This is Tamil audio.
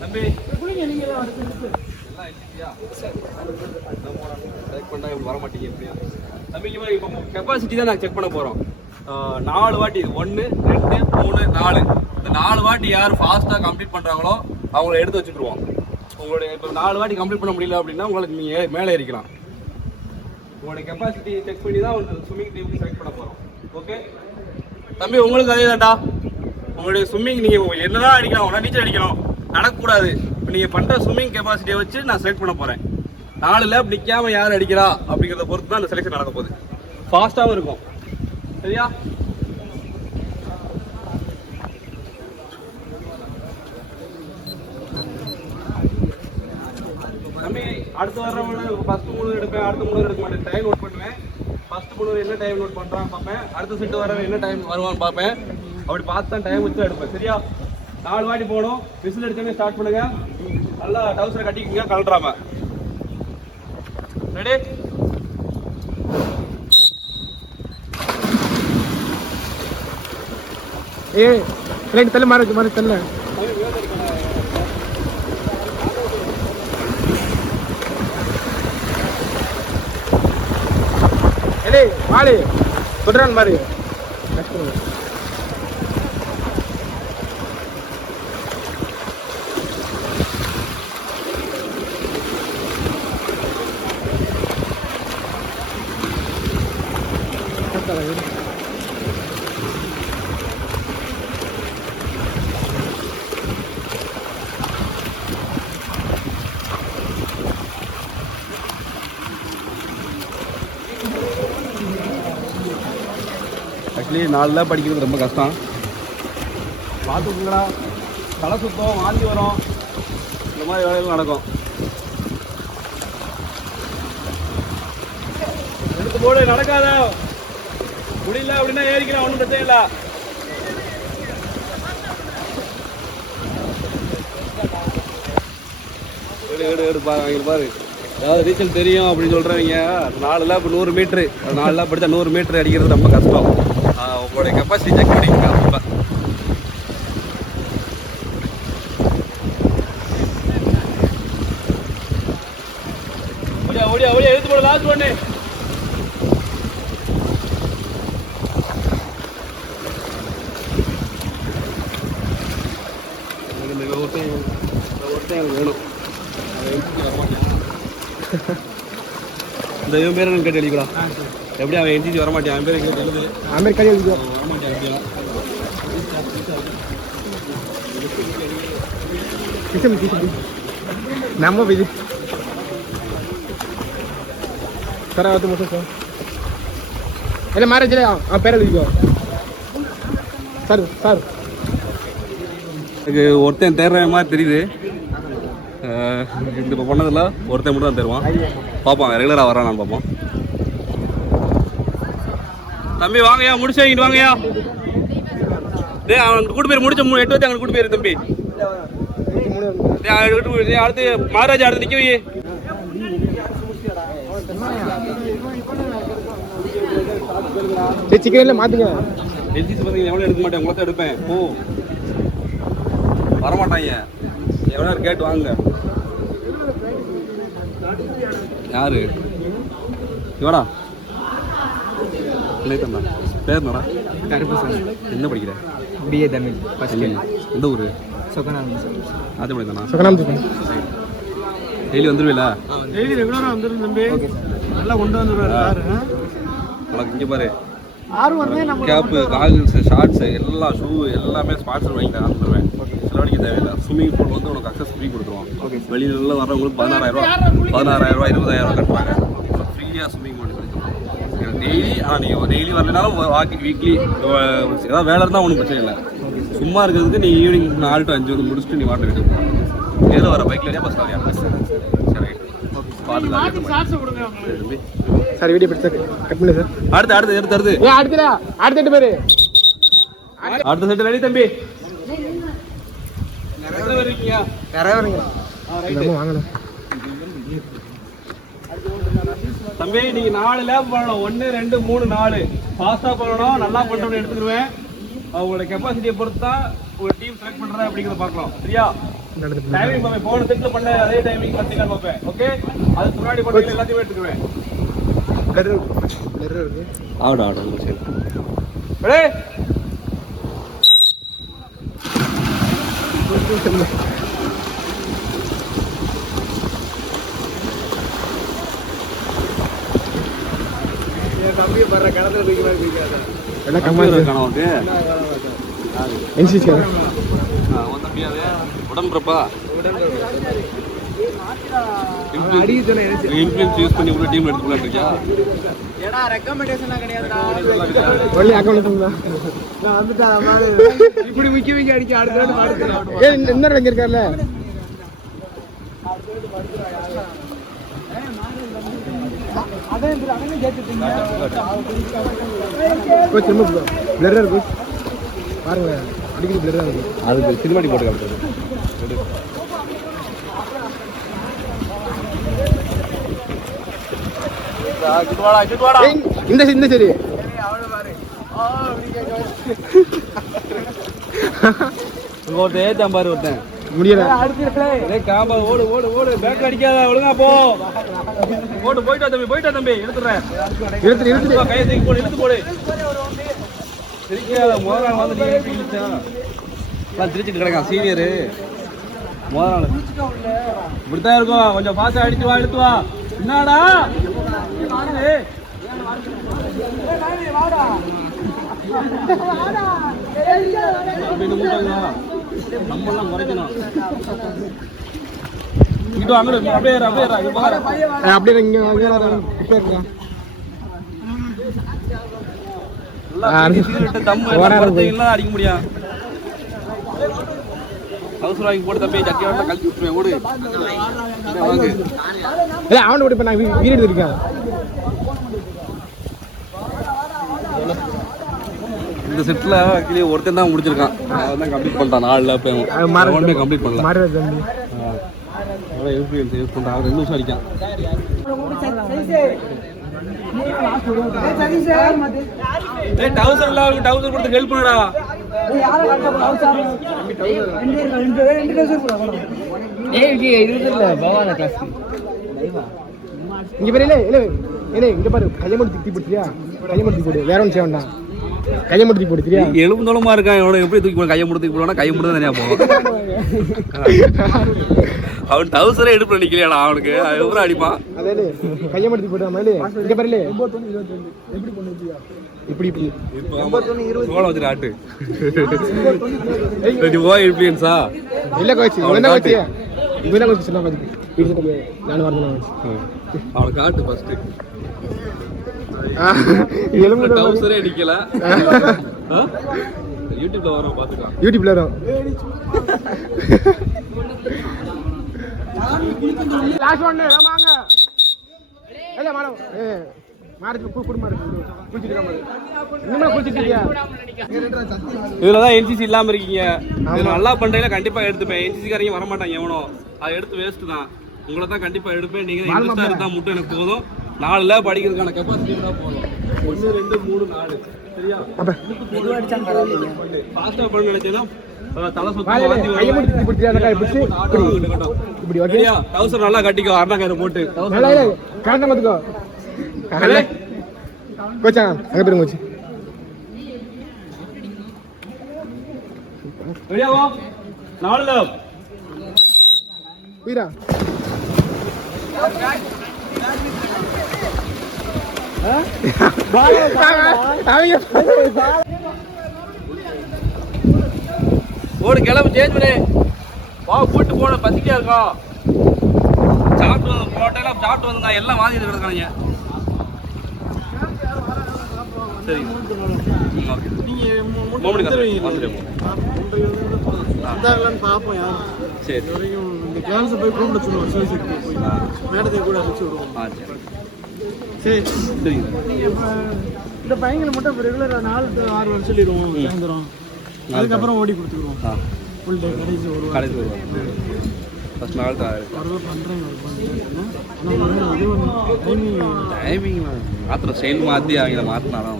தம்பி நீங்க செக் பண்ணா வர மாட்டீங்க எப்படியா தம்பி? இப்போ கெப்பாசிட்டி தான் நாங்கள் செக் பண்ண போகிறோம். 4 வாட்டி, 1 2 3 4, இந்த 4 வாட்டி யார் ஃபாஸ்ட்டாக கம்ப்ளீட் பண்ணுறாங்களோ அவங்கள எடுத்து வச்சுட்டுருவோம். உங்களுடைய இப்போ 4 வாட்டி கம்ப்ளீட் பண்ண முடியல அப்படின்னா உங்களுக்கு நீங்கள் மேலே ஏறிக்கலாம். உங்களுடைய கெப்பாசிட்டி செக் பண்ணி தான் உங்களுக்கு ஸ்விம்மிங் டீமுக்கு செலக்ட் பண்ண போகிறோம். ஓகே தம்பி, உங்களுக்கு அதே தான்டா. உங்களுடைய ஸ்விம்மிங் நீங்கள் என்னதான் அடிக்கலாம், உடனே நீச்சல் அடிக்கணும், நடக்கக்கூடாது. இப்போ நீங்கள் பண்ணுற ஸ்விம்மிங் கெப்பாசிட்டியை வச்சு நான் செலக்ட் பண்ண போகிறேன். 4 லேப் நிற்காமல் யார் அடிக்கிறா அப்படிங்கிறத பொறுத்து தான் அந்த செலெக்ஷன் நடக்க போகுது. ஃபாஸ்ட்டாகவும் இருக்கும். சரியா? தம்பி, அடுத்து வர்றவங்க ஃபர்ஸ்ட் 3 எடுப்பேன், அடுத்த 3 எடுக்க மாட்டேன். டைம் நோட் பண்ணுவேன். ஃபர்ஸ்ட் 3 என்ன டைம் நோட் பண்ணுறான்னு பார்ப்பேன். அடுத்த செட்டு வரவன் என்ன டைம் வருவான்னு பார்ப்பேன். அப்படி பார்த்து தான் டைம் வச்சு எடுப்பேன். சரியா? 4 வாட்டி போகணும். விசில் அடிச்சோடனே ஸ்டார்ட் பண்ணுங்க. நல்லா டவுசரை கட்டிக்கோங்க, கலட்டுறாம. ரெடி? ரைட் தள்ள மாறு தள்ள. ஏலே வாளே சொல்றான் மாறு. ஆக்சுவலி 4 லேப் படிக்கிறது ரொம்ப கஷ்டம். பார்த்துக்குங்களா, தலை சுத்தம், வாந்தி வரும், இந்த மாதிரி வேலைகள் நடக்கும். எடுத்து போடு, நடக்காத. முடியல அப்படின்னா ஏறிக்கலாம், ஒன்றும் பிரச்சனை இல்லை. எடு பாரு, பாரு. அதாவது நீச்சல் தெரியும் அப்படின்னு சொல்கிறவங்க 4 லேப் 100 மீட்ரு, 4 லேப் படித்தா 100 மீட்ரு அடிக்கிறது ரொம்ப கஷ்டம். உங்களுடைய கெப்பாசிட்டி செக் பண்ணிக்கோங்க. ரொம்ப ஓடியா எடுத்து போட. லாஸ்ட் ஒன்று. ஒருத்தன் வேணும். இந்த இவன் பேர் என்ன கேட்டு எழுதிக்கலாம். எப்படி அவன் என்ஜிசி வரமாட்டான், அவன் பேர் கேட்டு எழுது. அவன் கறி எழுதி வரமாட்டான். எப்படியா நம்ம இது சார் ஆகுது மட்டும் சார். இல்லை மேரேஜ் அவன் பேர் எழுதிக்கோ சார். சார் எனக்கு ஒருத்தன் தேர்ற மாதிரி தெரியுது. இப்போ பண்ணதில்ல, ஒருத்தன் மட்டும் தான் தருவான். பார்ப்போம், ரெகுலராக வரானான்னு பார்ப்போம். தம்பி வாங்கயா, முடிச்சு வாங்கிட்டு வாங்கயா. அவன் கூட்டு பேர் முடிச்ச 8 வச்சு அவனுக்கு கூட்டு பேர் தம்பி. அடுத்து மகாராஜா அடுத்து நிற்க வை. சிக்கன்ல மாத்துங்க. எல்ஜிசி பார்த்தீங்க எவ்வளோ எடுக்க மாட்டேன், உங்களை எடுப்பேன். ஓ வரமாட்டாங்க, எவ்வளோ கேட்டு வாங்க. யாரு இவடா? இல்லைத்தா பேர் என்னடா? என்ன படிக்கிற? பிஏ தமிழ். எந்த ஊர்? அது படித்தானா? டெய்லி வந்துடுவீல? டெய்லி ரெகுலராக வந்துடும் தம்பி. நல்லா கொண்டு வந்துடுவாரு. உனக்கு இங்கே பாரு, கேப்பு, காகிள்ஸ், ஷார்ட்ஸு, எல்லாம் ஷூ எல்லாமே ஸ்பான்சர் வாங்கி நான் தருவேன். செலவழிக்க தேவையில்லை. ஸ்விம்மிங் பூல் வந்து உனக்கு அக்சஸ் ஃப்ரீ கொடுத்துருவோம். வெளியிலலாம் வரவங்களுக்கு 16,000 20,000 கட்டுவாங்க. ஃப்ரீயாக ஸ்விம்மிங் பூல் கொடுத்துருவோம் டெய்லி. ஆனால் நீங்கள் டெய்லி வரலனாலும் வீக்லி ஏதாவது வேலை இருந்தால் ஒன்றும் பிரச்சனை இல்லை. சும்மா இருக்கிறதுக்கு நீ ஈவினிங் 4 to 5 வந்து முடிச்சுட்டு நீ வாட்டர் வீட்டுக்கு போகலாம். எதில் வர பைக்கில் வரையா பஸ்ஸில் வரையா? சரி சார், வீடியோ பிடிச்சா கட் பண்ணு சார். அடுத்து எடுத்து அடுத்த பேர் அடுத்த செட்டு ரெடி தம்பி. தம்பி நீங்க 4 லேப் பண்ணணும். 1 2 3 4 ஃபாஸ்டா பண்ணணும். நல்லா பண்றவங்க எடுத்துருவேன். அவங்களோட கெப்பாசிட்டியை பொறுத்து தான் ஒரு டீம் செலக்ட் பண்றேன் அப்படிங்கிறத பார்க்கலாம். சரியா? டைமிங் பாப்பேன் போன செட்ல பண்ண அதே டைமிங் பத்திங்க பாப்பேன் ஓகே அது முன்னாடி பண்ணல எல்லாத்தையும் எடுத்துக்குவேன் பிளர் இருக்கு ஆட சரி ரெடி தம்பி வர்ற கடத்துல தூக்கி மாதிரி பிடிக்காத எல்லாம் கம்மா இருக்கானே உனக்கு என்சிசி அவன் தம்பி அது உடம்புறப்பா இன்ஃப்ளூயன்ஸ் யூஸ் பண்ணி உள்ள டீம் எடுத்துக்கலாம் இருக்கியா ஏடா ரெக்கமெண்டேஷனா கிடையாதுடா ஒன்லி அக்கவுண்ட் தான் நான் வந்துட்டா இப்படி விக்கி அடிக்க அடுத்த ரவுண்ட் மாடுறேன் ஏய் இன்னொரு வெங்க இருக்கார்ல அதே கேட்டுட்டீங்க கோச் திரும்ப பிளர் இருக்கு பாருங்க அடிக்கடி பிளர் இருக்கு அதுக்கு சினிமாட்டிக் போட்டு காட்டுறது இந்த சரி ஏத்தாம் பாரு ஒருத்தன் முடியல காம்பா ஓடு ஓடு ஓடு பேக் அடிக்காத ஒழுங்கா போ ஓடு போயிட்டா தம்பி எடுத்துறேன் கையை தூக்கி போடு இழுத்து போடு சிரிக்காத முதல் நாள் வந்து திருச்சிட்டு கிடக்கான் சீனியரு முதல் நாள் இப்படித்தான் இருக்கும் கொஞ்சம் ஃபாஸ்டா அடிச்சு வா எடுத்து வா என்னடா நம்மெல்லாம் குறைக்கணும் அப்படியே இங்க அடிக்க முடியும் அவசரம் வாங்கி போட்டு தம்பி ஜட்டியோட கழிச்சு விட்டுருவேன் ஓடு அவனை ஓடி நான் வீடு இருக்கேன் இந்த செட்ல ஆக்சுவலி ஒருத்தன் தான் முடிச்சிருக்கான் அவன் கம்ப்ளீட் பண்ணிட்டான் 4 லேப் கம்ப்ளீட் பண்ணலாம் யூஸ் பண்ணிட்டான் 2 நிமிஷம் அடிக்கான் டவுசர் கொடுத்து ஹெல்ப் பண்ணுடா இங்க பாரு இல்ல இங்க பாரு கையமடி தூக்கி போடுறியா கையமடி போடு வேற ஒன்றும் செய்ய வேண்டாம் கையமடி தூக்கி போடுறியா எலும்பு தோளமா இருக்கான் எவ்வளவு எப்படி தூக்கி போட கையை முடி தூக்கி போடுவானா கையை முடி தான் தனியா போவான் அவன் டவுசரே எடுப்பு நிக்கலையாடா அவனுக்கு எவ்வளவு அடிப்பான் அதே கையமடி தூக்கி போடுற மாதிரி இங்க பாரு இல்ல 89 22 எப்படி பண்ணுவியா இப்படி 89 20 சோள வச்சு ஆட்டு இது போய் இன்ஃப்ளூயன்ஸா இல்ல கோச் என்ன கோச் இவனா கோச் சொன்னா பாத்து வீட்டுக்கு நான் வரணும் அவன காட்டு ஃபர்ஸ்ட் எலும்பு டவுசரே அடிக்கல யூடியூப்ல வரோம் பாத்துக்கலாம் யூடியூப்ல வரோம் லாஸ்ட் ஒன் வாங்க இல்ல மேடம் இதுலதான் என்சிசி இல்லாம இருக்கீங்க நல்லா பண்றீங்க கண்டிப்பா எடுத்துப்பேன் என்சிசி காரங்க வர மாட்டாங்க எவனோ அதை எடுத்து வேஸ்ட் தான் உங்களை தான் கண்டிப்பா எடுப்பேன் நீங்க இன்ட்ரெஸ்டா இருந்தா மட்டும் எனக்கு போதும் 4 லேப் படிக்கிறதுக்கான கெப்பாசிட்டி தான் போதும் 1 2 3 4 சரியா மெதுவா அடிச்சா பரவாயில்லை ஃபாஸ்டா பண்ண நினைச்சேன்னா தலை சுத்தி கைய முடிச்சு பிடிச்சானக்கா இப்படி ஓகேயா டவுசர் நல்லா கட்டிக்கோ அண்ணா கயிறு போட்டு நல்லா கரெக்ட்டா பாத்துக்கோ கோச்சா அங்க போய் கோச் ரெடியாவா 4 லேப் வீரா ஓடு கிளம்பு சேஞ்ச் பண்ணு வா கூட்டு போன பசிக்கா இருக்கோம் சாப்பிட்டு வந்து போட்டெல்லாம் சாப்பிட்டு வந்து நான் எல்லாம் வாங்கிட்டு கிடக்கானுங்க சரி பாப்போம் யாரும் சரி வரைக்கும் இந்த கிளாஸ் போய் கூப்பிட சொல்லுவோம் சோசியல் போய் மேடத்தை கூட அனுப்பிச்சு விடுவோம் சரி சரி இந்த பையங்களை மட்டும் ரெகுலரா 4 to 6 வருஷம் சொல்லிடுவோம் சாயந்தரம் அதுக்கப்புறம் ஓடி கொடுத்துருவோம் ஃபுல் டே கடைசி வருவாங்க ஃபர்ஸ்ட் நாள் தான் டைமிங் மாத்திரம் செயல் மாற்றி அவங்கள மாற்றினாதான்